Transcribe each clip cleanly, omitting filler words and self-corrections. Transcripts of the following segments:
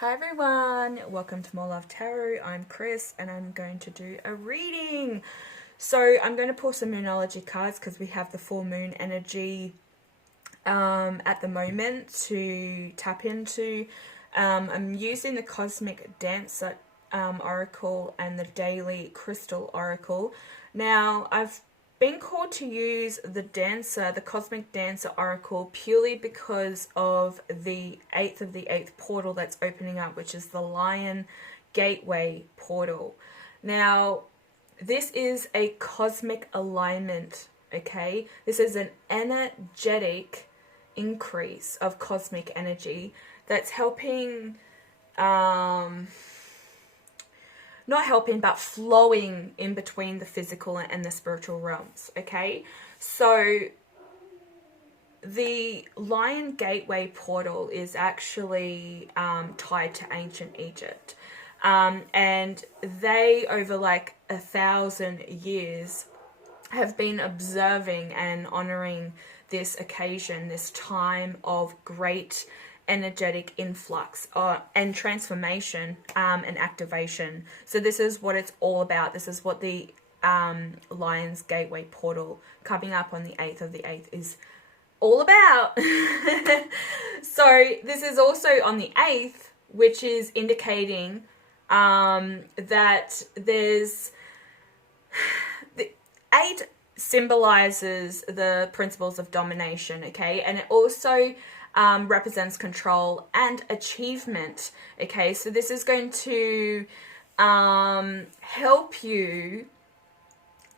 Hi everyone, welcome to More Love Tarot. I'm Chris and I'm going to do a reading. So I'm going to pull some Moonology cards because we have the full moon energy at the moment to tap into. I'm using the Cosmic Dancer Oracle and the Daily Crystal Oracle. Now I've been called to use the Cosmic Dancer Oracle, purely because of the 8th of the 8th portal that's opening up, which is the Lion Gateway portal. Now, this is a cosmic alignment, okay? This is an energetic increase of cosmic energy that's helping, not helping, but flowing in between the physical and the spiritual realms, okay? So the Lion Gateway portal is actually tied to ancient Egypt. And they, over like 1,000 years, have been observing and honoring this occasion, this time of great energetic influx and transformation and activation. So this is what it's all about. This is what the Lion's Gateway portal coming up on the 8th of the 8th is all about. So this is also on the 8th, which is indicating that there's the 8 symbolizes the principles of domination, okay? And it also represents control and achievement, okay? So this is going to help you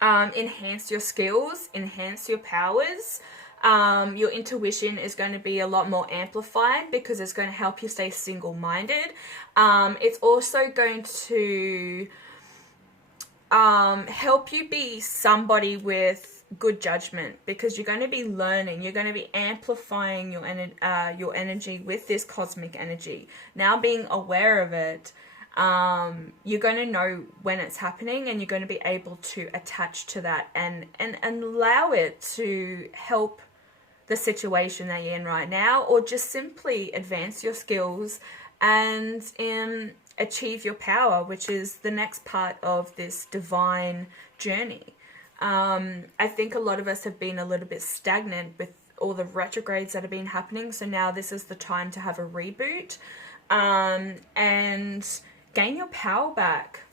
enhance your skills, enhance your powers. Your intuition is going to be a lot more amplified because it's going to help you stay single-minded. It's also going to help you be somebody with good judgment, because you're going to be learning, you're going to be amplifying your energy with this cosmic energy. Now, being aware of it, you're going to know when it's happening, and you're going to be able to attach to that and allow it to help the situation that you're in right now, or just simply advance your skills and achieve your power, which is the next part of this divine journey. I think a lot of us have been a little bit stagnant with all the retrogrades that have been happening, so now this is the time to have a reboot and gain your power back.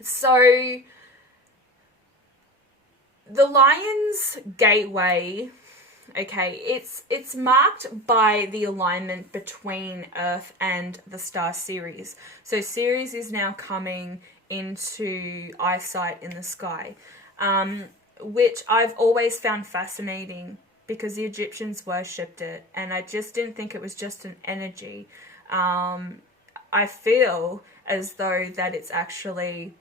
So the Lion's Gateway, okay, it's marked by the alignment between Earth and the star Ceres. So Ceres is now coming into eyesight in the sky, which I've always found fascinating because the Egyptians worshipped it, and I just didn't think it was just an energy. I feel as though that it's actually,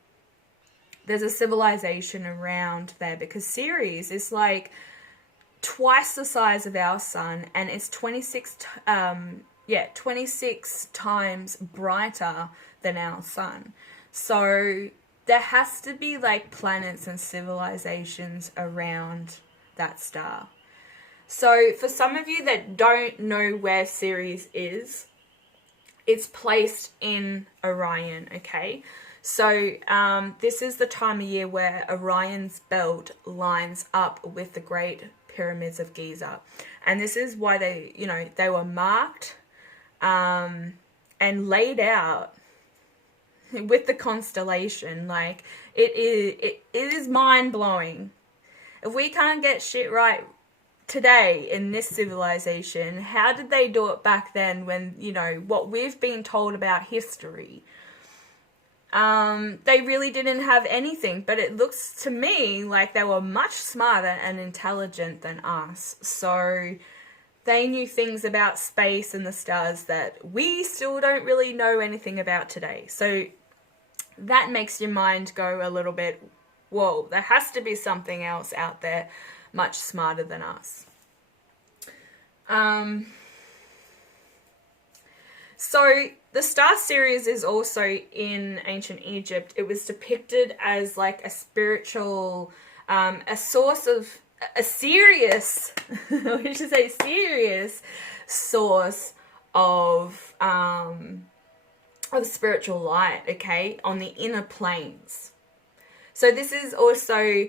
there's a civilization around there, because Ceres is like twice the size of our sun, and it's 26 times brighter than our sun. So there has to be like planets and civilizations around that star. So for some of you that don't know where Ceres is, it's placed in Orion, okay? So this is the time of year where Orion's belt lines up with the Great Pyramids of Giza. And this is why they were marked and laid out with the constellation. Like, it is mind-blowing. If we can't get shit right today in this civilization, how did they do it back then when, what we've been told about history? They really didn't have anything, but it looks to me like they were much smarter and intelligent than us. So they knew things about space and the stars that we still don't really know anything about today. So that makes your mind go a little bit, whoa, there has to be something else out there much smarter than us. So the star Sirius is also in ancient Egypt. It was depicted as like a spiritual, a source of, a serious, we should say serious source of of the spiritual light, okay, on the inner planes. So this is also,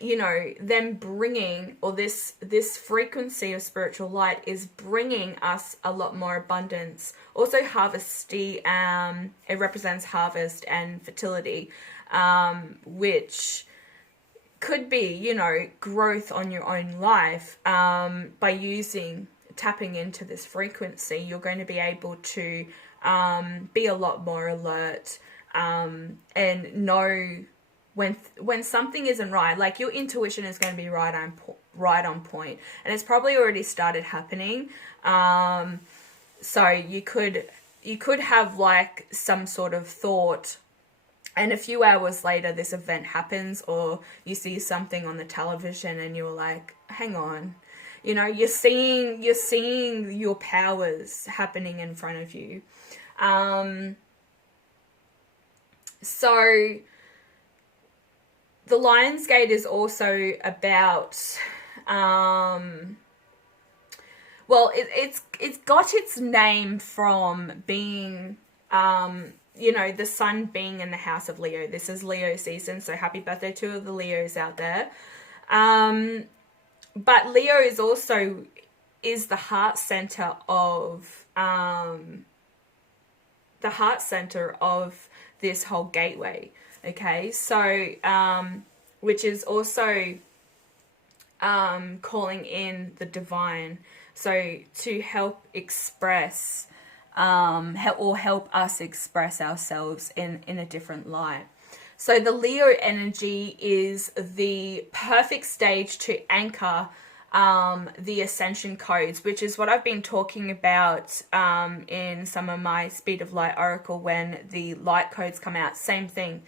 you know, them bringing, or this frequency of spiritual light is bringing us a lot more abundance. Also harvesty, it represents harvest and fertility, which could be, you know, growth on your own life. By tapping into this frequency, you're going to be able to be a lot more alert, and know when something isn't right. Like, your intuition is going to be right on point, and it's probably already started happening. So you could have like some sort of thought, and a few hours later this event happens, or you see something on the television and you're like, hang on, you know, you're seeing your powers happening in front of you. So the Lion's Gate is also about, well, it's got its name from being, you know, the sun being in the house of Leo. This is Leo season, so happy birthday to all the Leos out there. But Leo is the heart center of, this whole gateway. Okay, so, which is also calling in the divine, so to help express, or help us express ourselves in a different light. So the Leo energy is the perfect stage to anchor the ascension codes, which is what I've been talking about in some of my Speed of Light Oracle when the light codes come out. Same thing.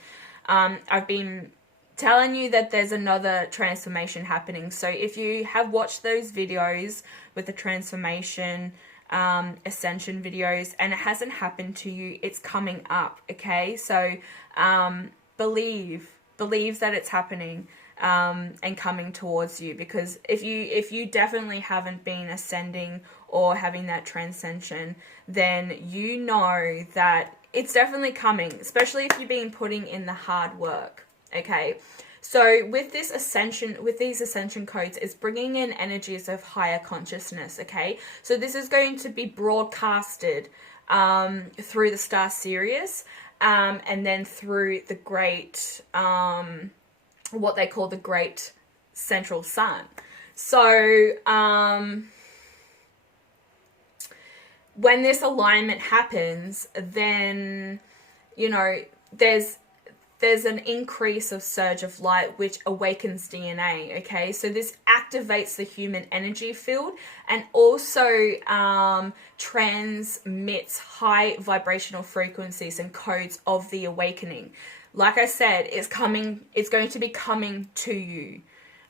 I've been telling you that there's another transformation happening. So if you have watched those videos with the transformation, ascension videos, and it hasn't happened to you, it's coming up, okay? So believe that it's happening, and coming towards you, because if you definitely haven't been ascending or having that transcension, then you know that it's definitely coming, especially if you've been putting in the hard work. Okay, so with this ascension, with these ascension codes, it's bringing in energies of higher consciousness. Okay, so this is going to be broadcasted through the star Sirius, and then through the great, what they call the great central sun. So when this alignment happens, then, you know, there's an increase of surge of light which awakens DNA, okay? So this activates the human energy field and also transmits high vibrational frequencies and codes of the awakening. Like I said, it's going to be coming to you.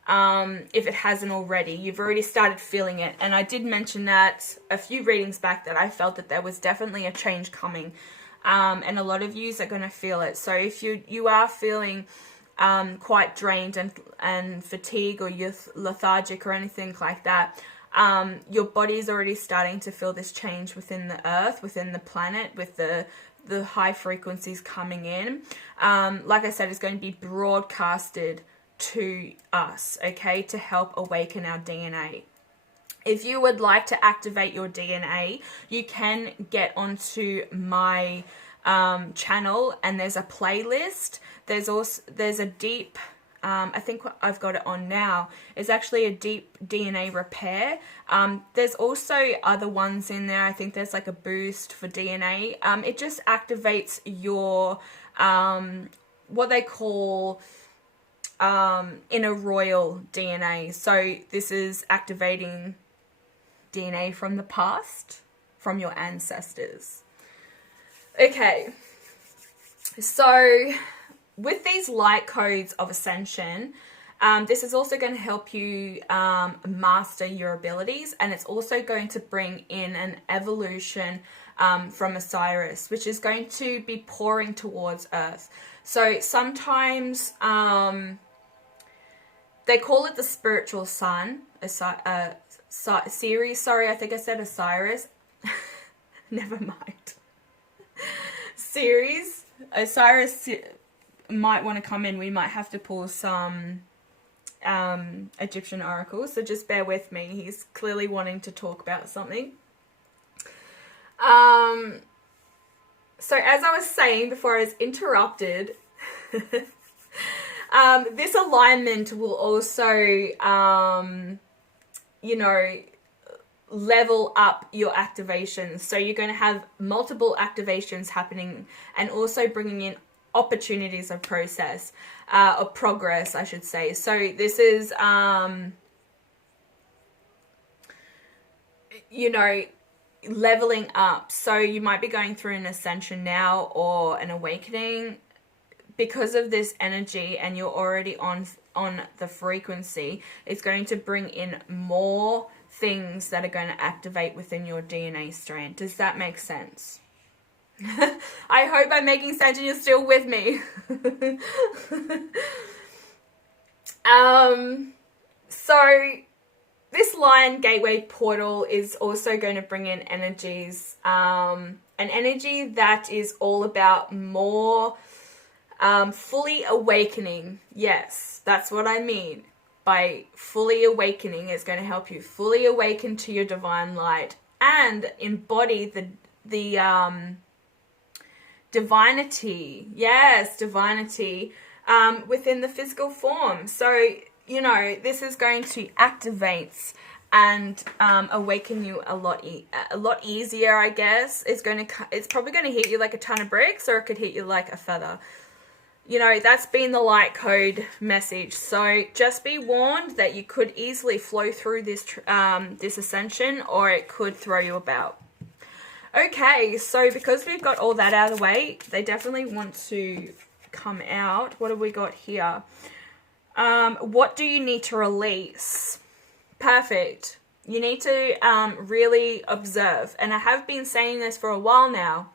If it hasn't already, you've already started feeling it. And I did mention that a few readings back, that I felt that there was definitely a change coming. And a lot of yous are going to feel it. So if you are feeling quite drained and fatigued, or you're lethargic or anything like that, your body is already starting to feel this change within the earth, within the planet, with the high frequencies coming in. Like I said, it's going to be broadcasted to us, okay, to help awaken our DNA. If you would like to activate your DNA, you can get onto my channel, and there's a playlist. There's a deep, I think I've got it on now. It's actually a deep DNA repair. There's also other ones in there. I think there's like a boost for DNA. It just activates your, what they call inner royal DNA. So this is activating DNA from the past, from your ancestors. Okay, so with these light codes of ascension, this is also going to help you master your abilities, and it's also going to bring in an evolution from Osiris, which is going to be pouring towards Earth. So sometimes they call it the spiritual sun, Ceres, sorry, I think I said Osiris. Never mind. series. Osiris might want to come in. We might have to pull some Egyptian oracles, so just bear with me. He's clearly wanting to talk about something. So as I was saying before I was interrupted, this alignment will also, you know, level up your activations. So you're going to have multiple activations happening and also bringing in opportunities of process, of progress, I should say. So this is, you know, leveling up. So you might be going through an ascension now or an awakening because of this energy, and you're already on the frequency. It's going to bring in more things that are going to activate within your DNA strand. Does that make sense? I hope I'm making sense and you're still with me. So this Lion Gateway portal is also going to bring in energies, an energy that is all about more fully awakening. Yes, that's what I mean by fully awakening. It's going to help you fully awaken to your divine light and embody the divinity. Yes, divinity within the physical form. So, you know, this is going to activate and awaken you a lot easier, I guess. It's probably going to hit you like a ton of bricks, or it could hit you like a feather. You know, that's been the light code message. So just be warned that you could easily flow through this this ascension, or it could throw you about. Okay, so because we've got all that out of the way, they definitely want to come out. What have we got here? What do you need to release? Perfect. You need to really observe. And I have been saying this for a while now.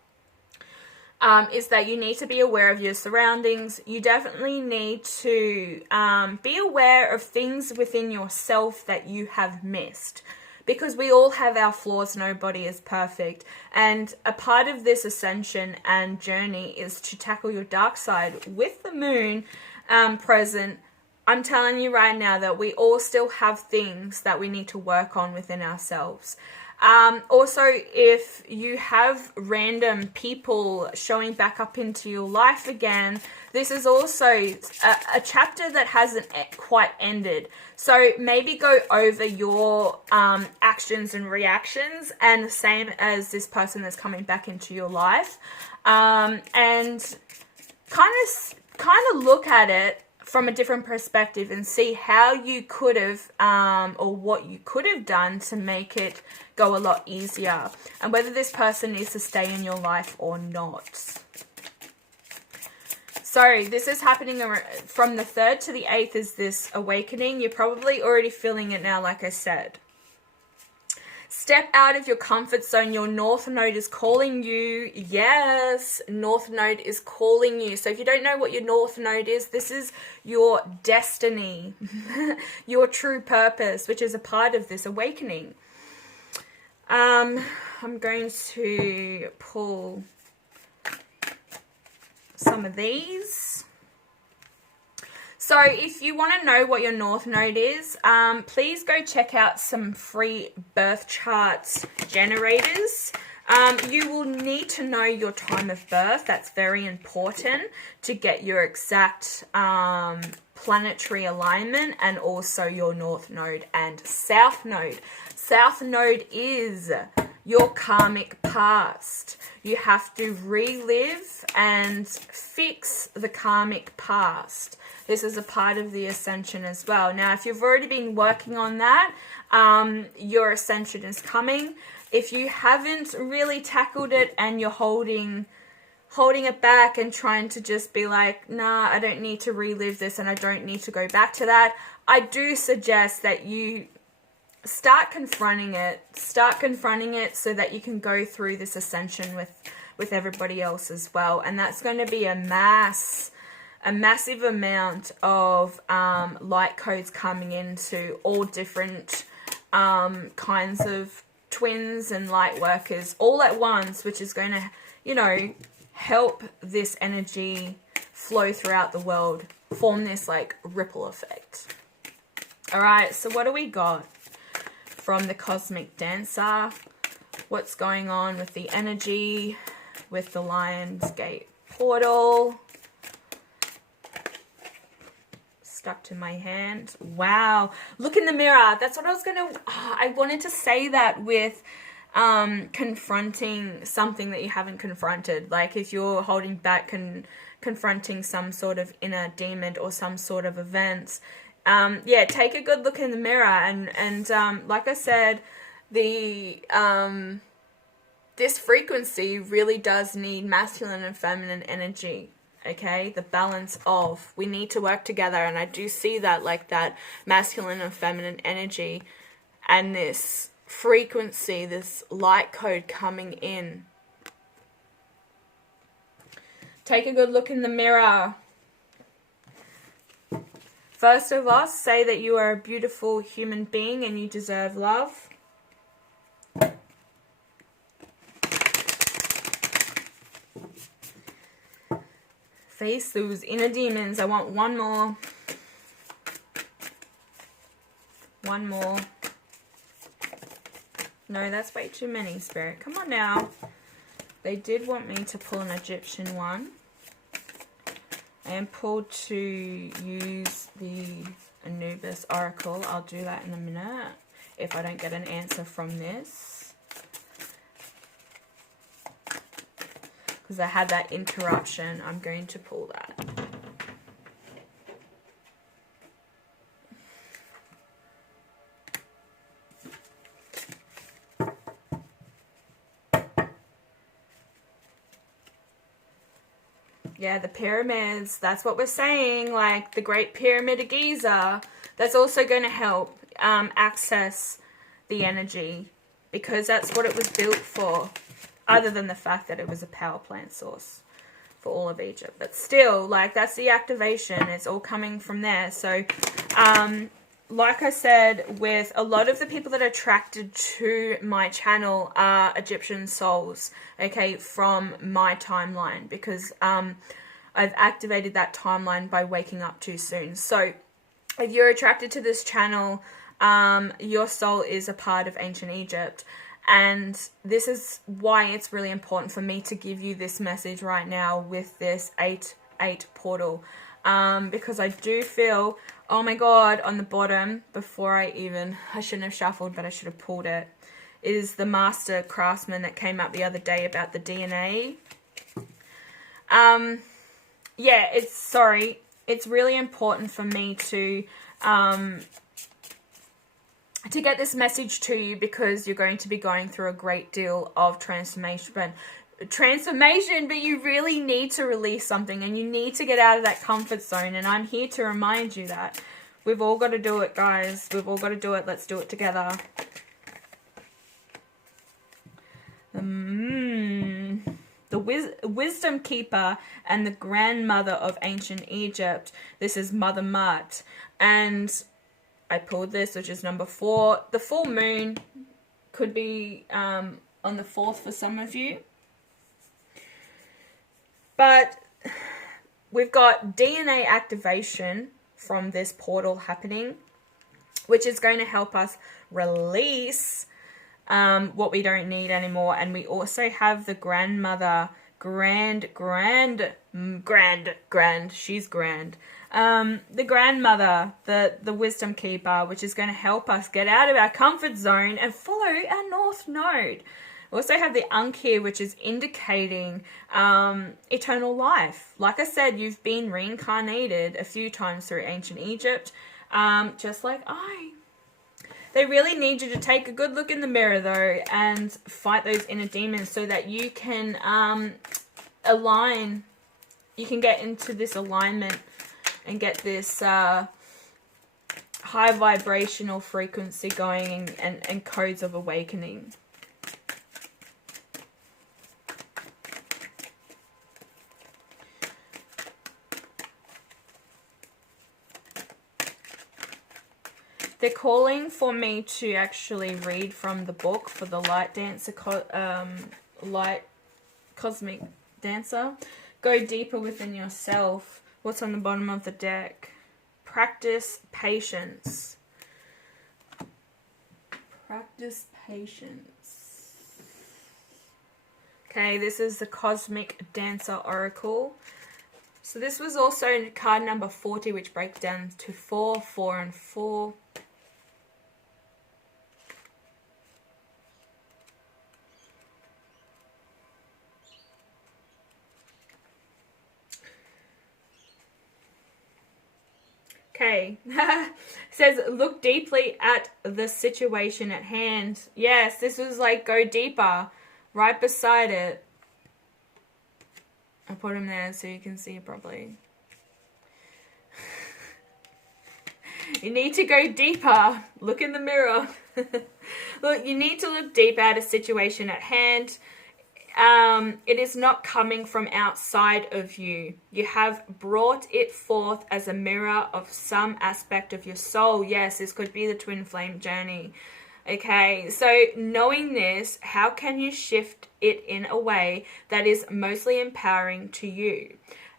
Is that you need to be aware of your surroundings. You definitely need to be aware of things within yourself that you have missed. Because we all have our flaws, nobody is perfect. And a part of this ascension and journey is to tackle your dark side with the moon present. I'm telling you right now that we all still have things that we need to work on within ourselves. Also, if you have random people showing back up into your life again, this is also a chapter that hasn't quite ended. So maybe go over your actions and reactions, and the same as this person that's coming back into your life, and kind of look at it from a different perspective and see how you could have or what you could have done to make it go a lot easier, and whether this person needs to stay in your life or not. So this is happening from the 3rd to the 8th is this awakening. You're probably already feeling it now, like I said. Step out of your comfort zone. Your North Node is calling you. Yes, North Node is calling you. So if you don't know what your North Node is, this is your destiny, your true purpose, which is a part of this awakening. I'm going to pull some of these. So if you want to know what your North Node is, please go check out some free birth charts generators. You will need to know your time of birth. That's very important to get your exact planetary alignment, and also your North Node and South Node. South Node is your karmic past. You have to relive and fix the karmic past. This is a part of the ascension as well. Now, if you've already been working on that, your ascension is coming. If you haven't really tackled it and you're holding it back and trying to just be like, nah, I don't need to relive this and I don't need to go back to that, I do suggest that you start confronting it so that you can go through this ascension with everybody else as well. And that's going to be a massive amount of light codes coming into all different kinds of twins and light workers all at once, which is going to, you know, help this energy flow throughout the world, form this like ripple effect. All right, so what do we got from the Cosmic Dancer? What's going on with the energy, with the Lion's Gate portal? Stuck to my hand. Wow. Look in the mirror. That's what I was going to... I wanted to say that with confronting something that you haven't confronted. Like if you're holding back and confronting some sort of inner demon or some sort of event. Yeah, take a good look in the mirror. And like I said, the... this frequency really does need masculine and feminine energy, okay? The balance of, we need to work together, and I do see that, like that masculine and feminine energy and this frequency, this light code coming in. Take a good look in the mirror. First of all, say that you are a beautiful human being and you deserve love. Face those inner demons. I want one more. One more. No, that's way too many, Spirit. Come on now. They did want me to pull an Egyptian one. I am pulled to use the Anubis Oracle. I'll do that in a minute if I don't get an answer from this. Because I had that interruption, I'm going to pull that. Yeah, the pyramids, that's what we're saying, like the Great Pyramid of Giza. That's also going to help access the energy, because that's what it was built for. Other than the fact that it was a power plant source for all of Egypt. But still, like, that's the activation. It's all coming from there. So, like I said, with a lot of the people that are attracted to my channel are Egyptian souls, okay, from my timeline. Because I've activated that timeline by waking up too soon. So, if you're attracted to this channel, your soul is a part of ancient Egypt. And this is why it's really important for me to give you this message right now with this 8-8 portal. Because I do feel, oh my God, on the bottom, before I shouldn't have shuffled, but I should have pulled it, is the Master Craftsman that came up the other day about the DNA. Yeah, it's really important for me to get this message to you, because you're going to be going through a great deal of transformation, but you really need to release something, and you need to get out of that comfort zone. And I'm here to remind you that we've all got to do it, guys. We've all got to do it. Let's do it together. The Wisdom Keeper and the Grandmother of Ancient Egypt. This is Mother Mut, and I pulled this, which is number 4. The full moon could be on the 4th for some of you. But we've got DNA activation from this portal happening, which is going to help us release what we don't need anymore. And we also have the grandmother, she's grand. The grandmother, the wisdom keeper, which is going to help us get out of our comfort zone and follow our north node. We also have the Ankh here, which is indicating eternal life. Like I said, you've been reincarnated a few times through ancient Egypt, just like I. They really need you to take a good look in the mirror, though, and fight those inner demons so that you can align. You can get into this alignment and get this high vibrational frequency going, and codes of awakening. They're calling for me to actually read from the book for the Light Dancer, Cosmic Dancer. Go deeper within yourself. What's on the bottom of the deck? Practice patience. Practice patience. Okay, this is the Cosmic Dancer Oracle. So this was also card number 40, which breaks down to 4, 4, and 4. Okay, says look deeply at the situation at hand. Yes, this was like go deeper, right beside it. I put him there so you can see it properly. You need to go deeper. Look in the mirror. Look, you need to look deeper at a situation at hand. It is not coming from outside of you. You have brought it forth as a mirror of some aspect of your soul. Yes, this could be the twin flame journey. Okay, so knowing this, how can you shift it in a way that is mostly empowering to you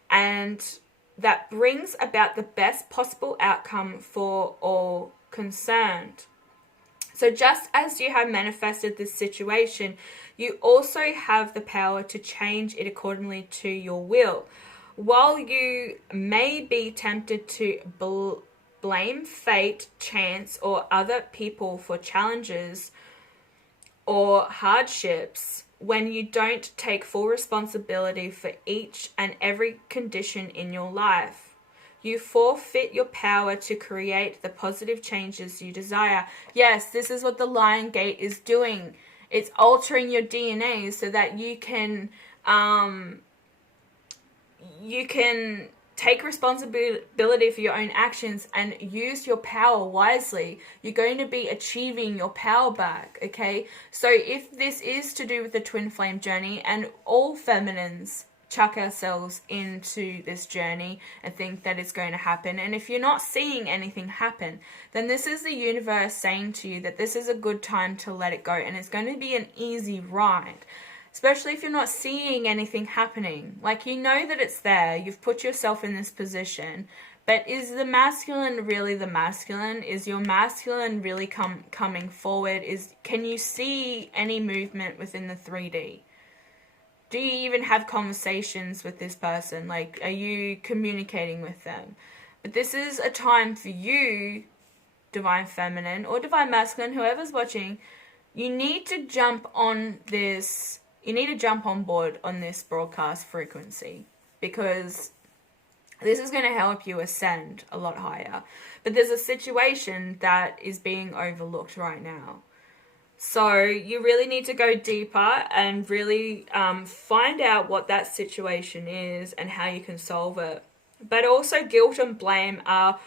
and that brings about the best possible outcome for all concerned? So just as you have manifested this situation, you also have the power to change it accordingly to your will. While you may be tempted to blame fate, chance, or other people for challenges or hardships, when you don't take full responsibility for each and every condition in your life, you forfeit your power to create the positive changes you desire. Yes, this is what the Lion Gate is doing. It's altering your DNA so that you can take responsibility for your own actions and use your power wisely. You're going to be achieving your power back, okay? So if this is to do with the twin flame journey, and all feminines chuck ourselves into this journey and think that it's going to happen, and if you're not seeing anything happen, then this is the universe saying to you that this is a good time to let it go, and it's going to be an easy ride. Especially if you're not seeing anything happening. Like, you know that it's there. You've put yourself in this position. But is the masculine really the masculine? Is your masculine really coming forward? Can you see any movement within the 3D? Do you even have conversations with this person? Like, are you communicating with them? But this is a time for you, Divine Feminine or Divine Masculine, whoever's watching, you need to jump on this. You need to jump on board on this broadcast frequency, because this is going to help you ascend a lot higher. But there's a situation that is being overlooked right now. So you really need to go deeper and really find out what that situation is and how you can solve it. But also guilt and blame are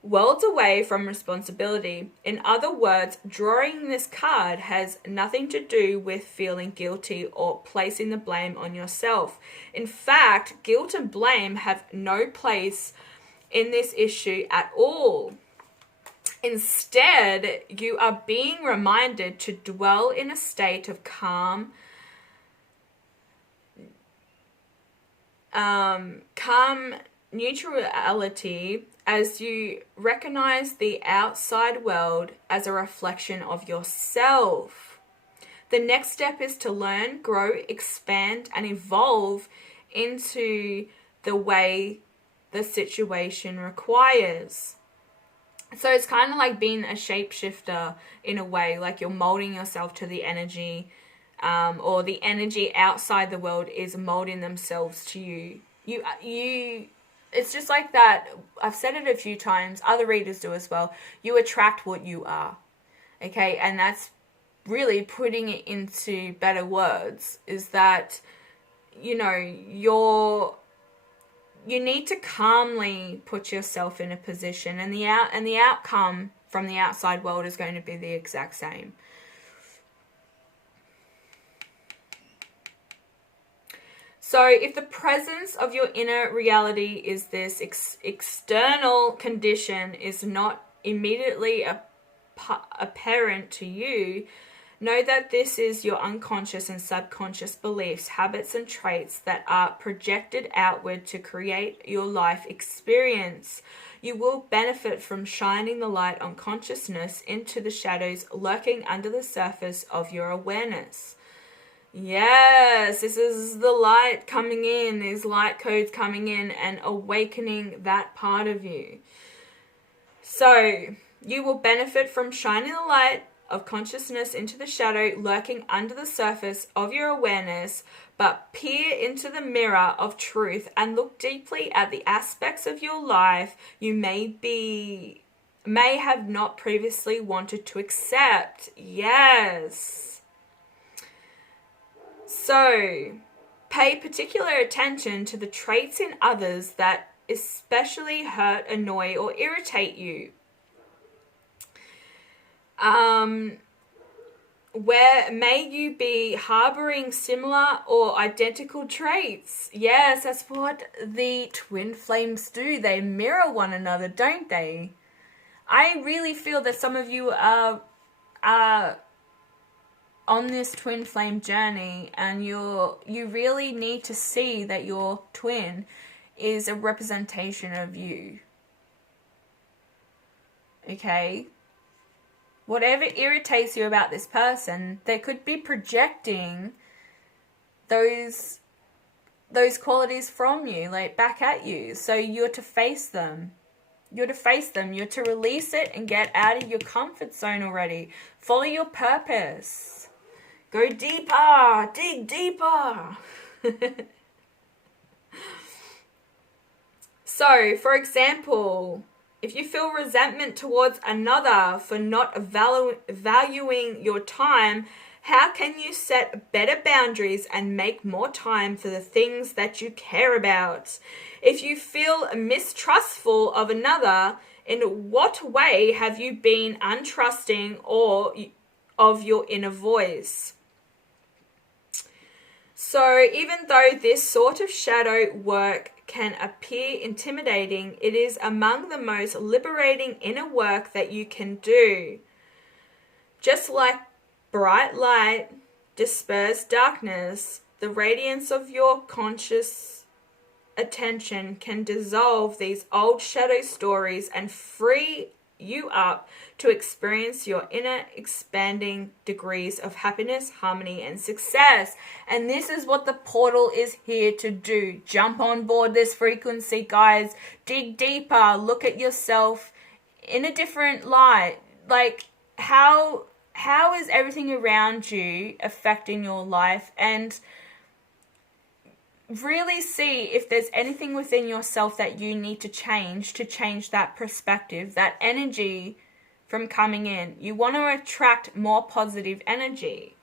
worlds away from responsibility. In other words, drawing this card has nothing to do with feeling guilty or placing the blame on yourself. In fact, guilt and blame have no place in this issue at all. Instead, you are being reminded to dwell in a state of calm neutrality as you recognize the outside world as a reflection of yourself. The next step is to learn, grow, expand, and evolve into the way the situation requires. So it's kind of like being a shapeshifter in a way, like you're molding yourself to the energy, or the energy outside the world is molding themselves to you. It's just like that. I've said it a few times. Other readers do as well. You attract what you are. Okay? And that's really putting it into better words, is that, you know, you need to calmly put yourself in a position, and the outcome from the outside world is going to be the exact same. So if the presence of your inner reality is this external condition is not immediately apparent to you, Know that this is your unconscious and subconscious beliefs, habits, and traits that are projected outward to create your life experience. You will benefit from shining the light on consciousness into the shadows lurking under the surface of your awareness. Yes, this is the light coming in, these light codes coming in and awakening that part of you. So, you will benefit from shining the light of consciousness into the shadow lurking under the surface of your awareness, but peer into the mirror of truth and look deeply at the aspects of your life you may have not previously wanted to accept. Yes. So, pay particular attention to the traits in others that especially hurt, annoy, or irritate you. Where may you be harboring similar or identical traits? Yes, that's what the twin flames do. They mirror one another, don't they? I really feel that some of you are on this twin flame journey, and you really need to see that your twin is a representation of you. Okay? Whatever irritates you about this person, they could be projecting those qualities from you, like back at you. So you're to face them. You're to face them. You're to release it and get out of your comfort zone already. Follow your purpose. Go deeper. Dig deeper. So, for example, if you feel resentment towards another for not valuing your time, how can you set better boundaries and make more time for the things that you care about? If you feel mistrustful of another, in what way have you been untrusting or of your inner voice? So even though this sort of shadow work can appear intimidating, it is among the most liberating inner work that you can do. Just like bright light disperses darkness, the radiance of your conscious attention can dissolve these old shadow stories and free you up to experience your inner expanding degrees of happiness, harmony, and success. And this is what the portal is here to do. Jump on board this frequency, guys. Dig deeper. Look at yourself in a different light. Like, how is everything around you affecting your life? And really see if there's anything within yourself that you need to change that perspective, that energy from coming in. You want to attract more positive energy.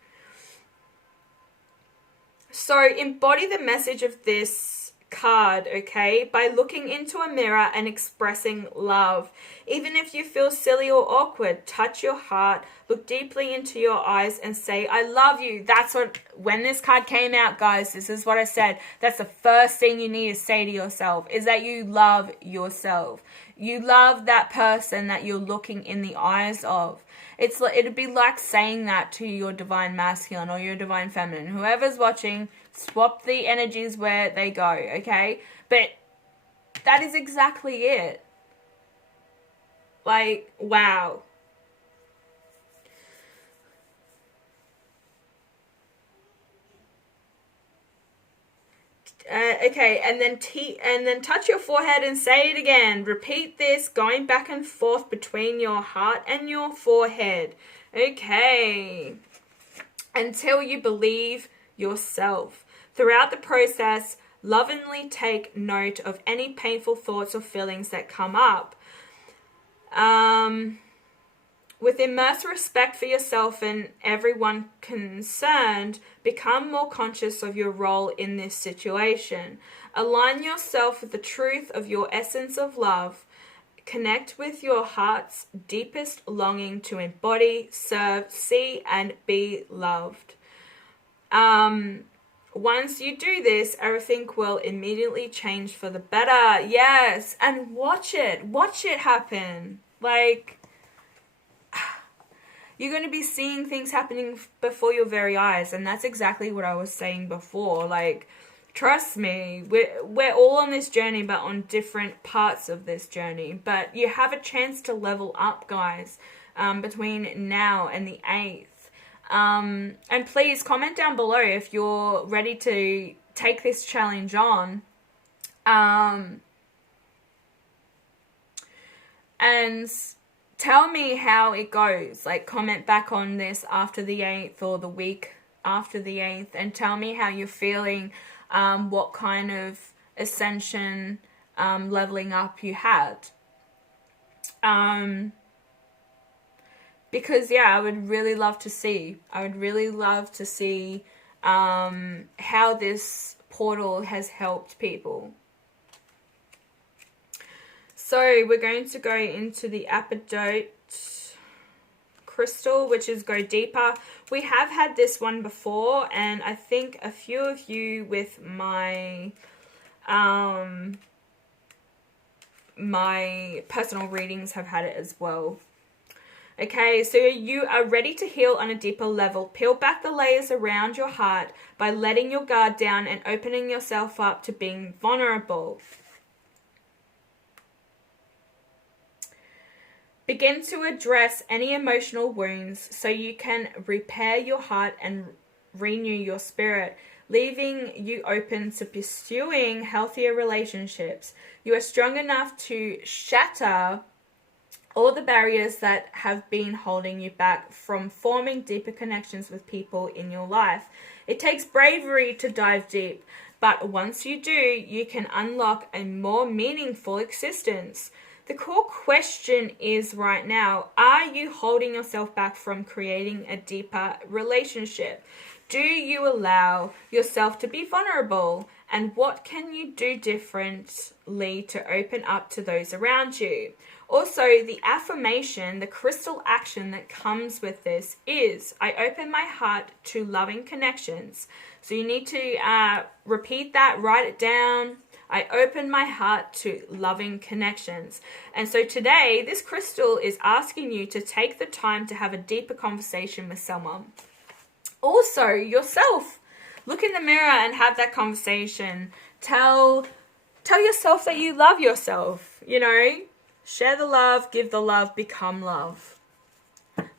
So embody the message of this card, okay, by looking into a mirror and expressing love. Even if you feel silly or awkward, touch your heart, look deeply into your eyes and say, I love you. That's what, when this card came out, guys, this is what I said. That's the first thing you need to say to yourself, is that you love yourself. You love that person that you're looking in the eyes of. It'd be like saying that to your divine masculine or your divine feminine. Whoever's watching, swap the energies where they go, okay? But that is exactly it. Like, wow. Okay, and then touch your forehead and say it again. Repeat this, going back and forth between your heart and your forehead. Okay. Until you believe yourself. Throughout the process, lovingly take note of any painful thoughts or feelings that come up. With immense respect for yourself and everyone concerned, become more conscious of your role in this situation. Align yourself with the truth of your essence of love. Connect with your heart's deepest longing to embody, serve, see, and be loved. Once you do this, everything will immediately change for the better. Yes, and watch it happen. Like, You're going to be seeing things happening before your very eyes. And that's exactly what I was saying before. Like, trust me, we're all on this journey, but on different parts of this journey. But you have a chance to level up, guys, between now and the 8th. And please comment down below if you're ready to take this challenge on. And tell me how it goes. Like, comment back on this after the 8th or the week after the 8th, and tell me how you're feeling, what kind of ascension, leveling up you had. Because, yeah, I would really love to see. I would really love to see how this portal has helped people. So we're going to go into the Apidote crystal, which is Go Deeper. We have had this one before, and I think a few of you with my my personal readings have had it as well. Okay, so you are ready to heal on a deeper level. Peel back the layers around your heart by letting your guard down and opening yourself up to being vulnerable. Begin to address any emotional wounds so you can repair your heart and renew your spirit, leaving you open to pursuing healthier relationships. You are strong enough to shatter all the barriers that have been holding you back from forming deeper connections with people in your life. It takes bravery to dive deep, but once you do, you can unlock a more meaningful existence. The core question is right now, are you holding yourself back from creating a deeper relationship? Do you allow yourself to be vulnerable? And what can you do differently to open up to those around you? Also, the affirmation, the crystal action that comes with this is, I open my heart to loving connections. So you need to repeat that, write it down. I open my heart to loving connections. And so today, this crystal is asking you to take the time to have a deeper conversation with someone. Also, yourself. Look in the mirror and have that conversation. Tell yourself that you love yourself, you know. Share the love, give the love, become love.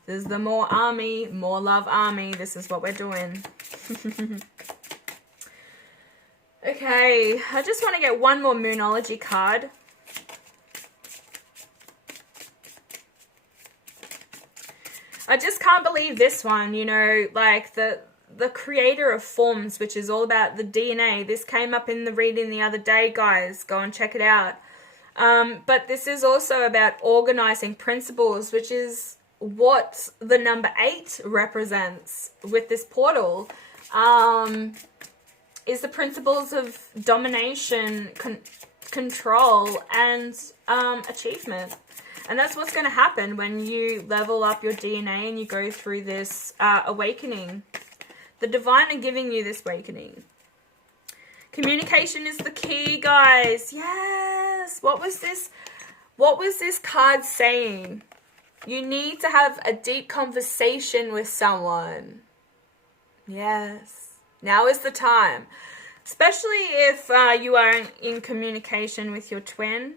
This is the More Love Army. This is what we're doing. Okay, I just want to get one more Moonology card. I just can't believe this one, you know, like the creator of forms, which is all about the DNA. This came up in the reading the other day, guys. Go and check it out. But this is also about organizing principles, which is what the number 8 represents with this portal. Is the principles of domination, control, and achievement. And that's what's going to happen when you level up your DNA and you go through this awakening. The divine are giving you this awakening. Communication is the key, guys. Yes. What was this card saying? You need to have a deep conversation with someone. Yes. Now is the time. Especially if you are in communication with your twin.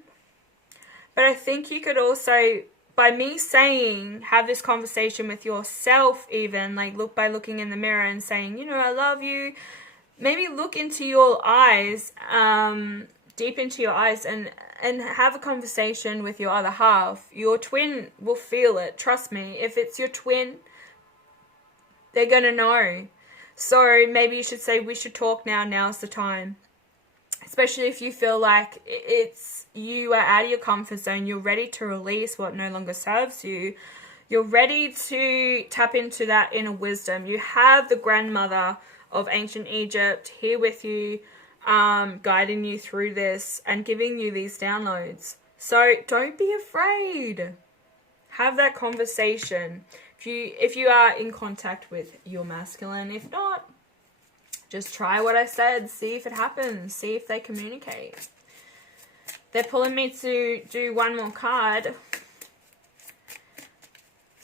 But I think you could also, by me saying, have this conversation with yourself even, like by looking in the mirror and saying, you know, I love you. Maybe look into your eyes, deep into your eyes, and have a conversation with your other half. Your twin will feel it. Trust me. If it's your twin, they're going to know. So maybe you should say, we should talk now. Now's the time. Especially if you feel like you are out of your comfort zone. You're ready to release what no longer serves you. You're ready to tap into that inner wisdom. You have the grandmother of ancient Egypt here with you, guiding you through this and giving you these downloads. So don't be afraid. Have that conversation. If you are in contact with your masculine, if not, just try what I said. See if it happens. See if they communicate. They're pulling me to do one more card.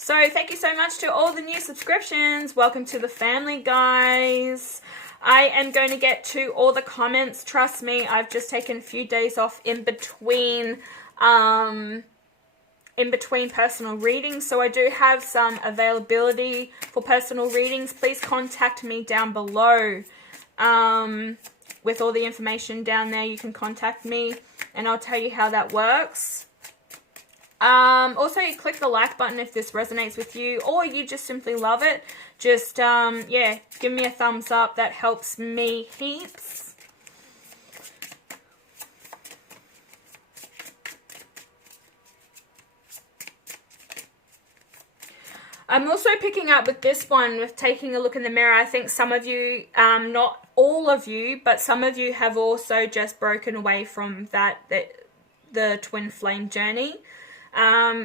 So thank you so much to all the new subscriptions. Welcome to the family, guys. I am going to get to all the comments. Trust me, I've just taken a few days off in between personal readings, so I do have some availability for personal readings. Please contact me down below with all the information down there. You can contact me and I'll tell you how that works. Also, you click the like button if this resonates with you, or you just simply love it. Just yeah, give me a thumbs up. That helps me heaps. I'm also picking up with this one, with taking a look in the mirror. I think some of you, not all of you, but some of you have also just broken away from the twin flame journey.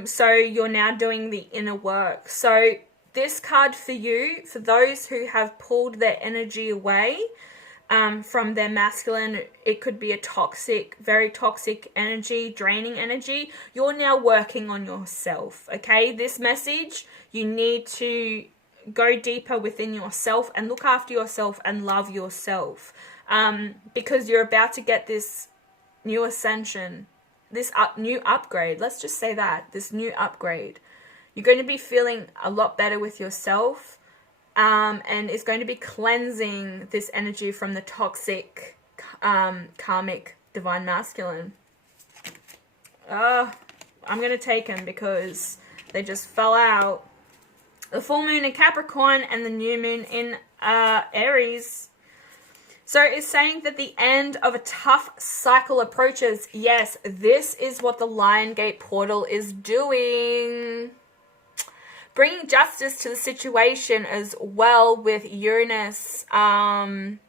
So you're now doing the inner work. So this card for you, for those who have pulled their energy away from their masculine, it could be a toxic, very toxic energy, draining energy. You're now working on yourself, okay? This message, you need to go deeper within yourself and look after yourself and love yourself, because you're about to get this new ascension, this new upgrade. Let's just say that, this new upgrade. You're going to be feeling a lot better with yourself, and it's going to be cleansing this energy from the toxic, karmic divine masculine. I'm going to take them because they just fell out. The full moon in Capricorn and the new moon in Aries. So it's saying that the end of a tough cycle approaches. Yes, this is what the Lion Gate portal is doing. Bringing justice to the situation as well with Uranus, the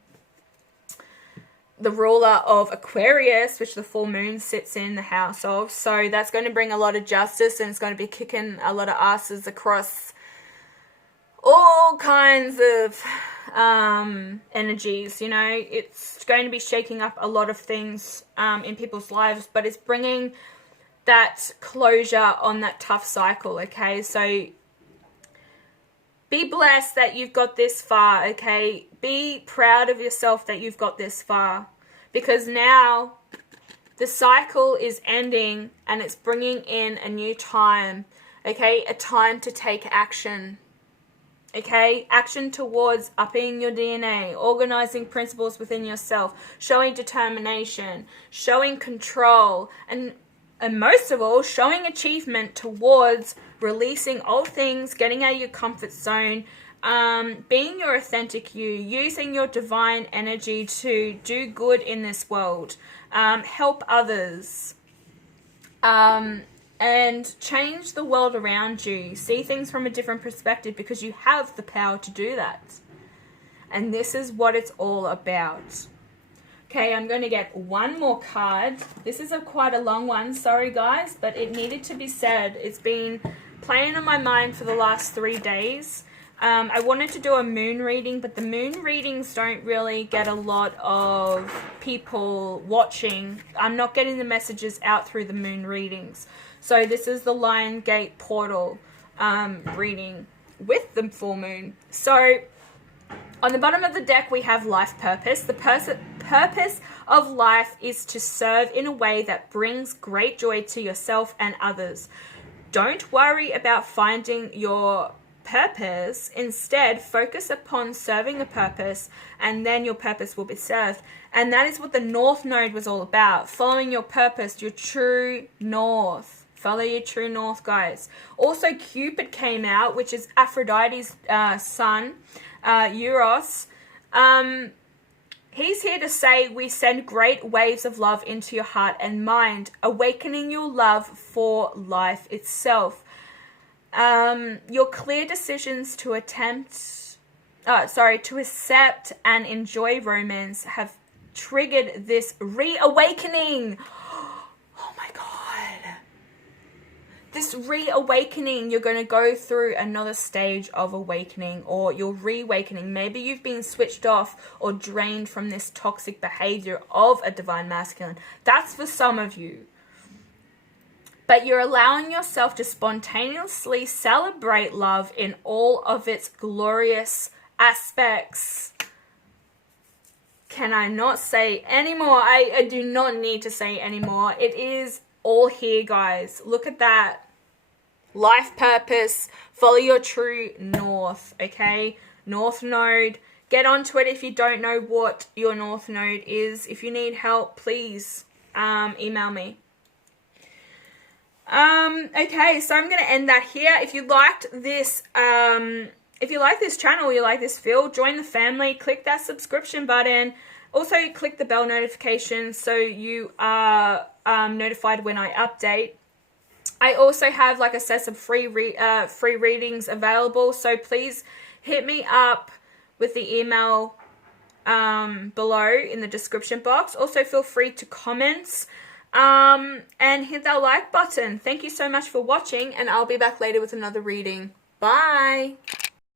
ruler of Aquarius, which the full moon sits in the house of. So that's going to bring a lot of justice, and it's going to be kicking a lot of asses across all kinds of energies. You know, it's going to be shaking up a lot of things in people's lives, but it's bringing that closure on that tough cycle, okay? So be blessed that you've got this far, okay? Be proud of yourself that you've got this far, because now the cycle is ending and it's bringing in a new time, okay? A time to take action. Okay, action towards upping your DNA, organizing principles within yourself, showing determination, showing control, and most of all, showing achievement towards releasing old things, getting out of your comfort zone, being your authentic you, using your divine energy to do good in this world, help others, and change the world around you. See things from a different perspective, because you have the power to do that. And this is what it's all about. Okay, I'm going to get one more card. This is quite a long one. Sorry, guys, but it needed to be said. It's been playing on my mind for the last 3 days. I wanted to do a moon reading, but the moon readings don't really get a lot of people watching. I'm not getting the messages out through the moon readings. So this is the Lion Gate portal reading with the full moon. So on the bottom of the deck, we have life purpose. The purpose of life is to serve in a way that brings great joy to yourself and others. Don't worry about finding your purpose. Instead, focus upon serving a purpose, and then your purpose will be served. And that is what the North Node was all about. Following your purpose, your true north. Follow your true north, guys. Also, Cupid came out, which is Aphrodite's son, Eros. He's here to say we send great waves of love into your heart and mind, awakening your love for life itself. Your clear decisions to to accept and enjoy romance have triggered this reawakening. Oh my God. This reawakening, you're going to go through another stage of awakening, or you're reawakening. Maybe you've been switched off or drained from this toxic behavior of a divine masculine. That's for some of you. but you're allowing yourself to spontaneously celebrate love in all of its glorious aspects. Can I not say anymore? I do not need to say anymore. It is all here, guys. Look at that. Life purpose. Follow your true north, okay? North node. Get onto it if you don't know what your north node is. If you need help, please email me. Okay, so I'm going to end that here. If you liked this, if you like this channel, you like this field, join the family, click that subscription button. Also, click the bell notification so you are notified when I update. I also have, like I said, some free readings available. So please hit me up with the email below in the description box. Also, feel free to comment and hit that like button. Thank you so much for watching, and I'll be back later with another reading. Bye.